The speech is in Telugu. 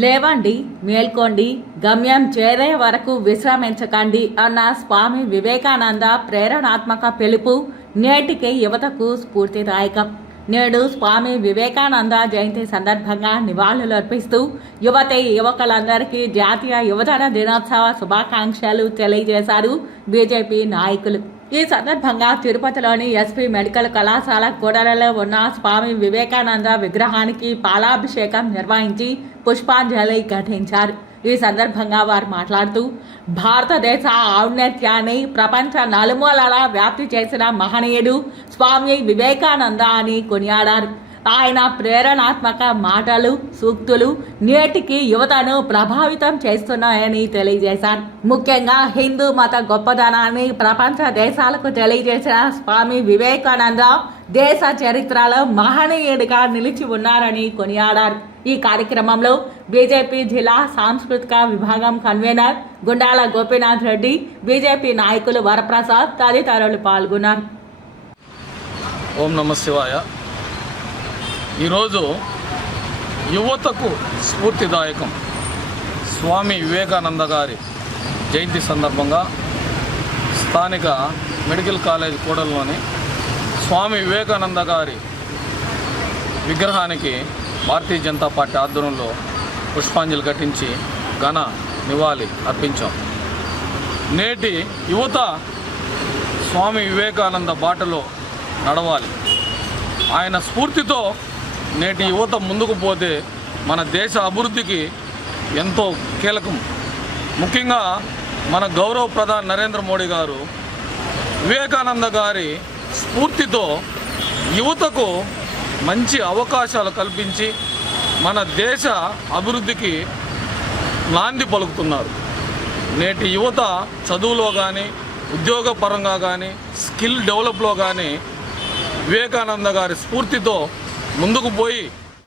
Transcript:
లేవండి, మేల్కోండి, గమ్యం చేరే వరకు విశ్రమించకండి అన్న స్వామి వివేకానంద ప్రేరణాత్మక పిలుపు నేటికి యువతకు స్ఫూర్తిదాయకం. నేడు స్వామి వివేకానంద జయంతి సందర్భంగా నివాళులర్పిస్తూ యువకులందరికీ జాతీయ యువజన దినోత్సవ శుభాకాంక్షలు తెలియజేశారు బీజేపీ నాయకులు. ఈ సందర్భంగా తిరుపతిలోని ఎస్పీ మెడికల్ కళాశాల కూడలలో ఉన్న స్వామి వివేకానంద విగ్రహానికి పాలాభిషేకం నిర్వహించి పుష్పాంజలి ఘటించారు. ఈ సందర్భంగా వారు మాట్లాడుతూ భారతదేశ ఔన్నత్యాన్ని ప్రపంచ నలుమూలలా వ్యాప్తి చేసిన మహనీయుడు స్వామి వివేకానంద అని కొనియాడారు. ఆయన ప్రేరణాత్మక మాటలు, సూక్తులు నేటికి యువతను ప్రభావితం చేస్తున్నాయని తెలియజేశారు. ముఖ్యంగా హిందూ మత గొప్పదనాన్ని ప్రపంచ దేశాలకు తెలియజేసిన స్వామి వివేకానంద దేశ చరిత్రలో మహనీయుడిగా నిలిచి ఉన్నారని కొనియాడారు. ఈ కార్యక్రమంలో బీజేపీ జిల్లా సాంస్కృతిక విభాగం కన్వీనర్ గుండాల గోపీనాథ్ రెడ్డి, బీజేపీ నాయకులు వరప్రసాద్ తదితరులు పాల్గొన్నారు. ఓం నమః శివాయ. ఈరోజు యువతకు స్ఫూర్తిదాయకం స్వామి వివేకానంద గారి జయంతి సందర్భంగా స్థానిక మెడికల్ కాలేజ్ కూడలిలోని స్వామి వివేకానంద గారి విగ్రహానికి భారతీయ జనతా పార్టీ ఆధ్వర్యంలో పుష్పాంజలి ఘటించి ఘన నివాళి అర్పించాం. నేటి యువత స్వామి వివేకానంద బాటలో నడవాలి. ఆయన స్ఫూర్తితో నేటి యువత ముందుకు పోతే మన దేశ అభివృద్ధికి ఎంతో కీలకం. ముఖ్యంగా మన గౌరవ ప్రధాని నరేంద్ర మోడీ గారు వివేకానంద గారి స్ఫూర్తితో యువతకు మంచి అవకాశాలు కల్పించి మన దేశ అభివృద్ధికి నాంది పలుకుతున్నారు. నేటి యువత చదువులో కానీ, ఉద్యోగపరంగా కానీ, స్కిల్ డెవలప్లో కానీ వివేకానంద గారి స్ఫూర్తితో ముందుకు పోయి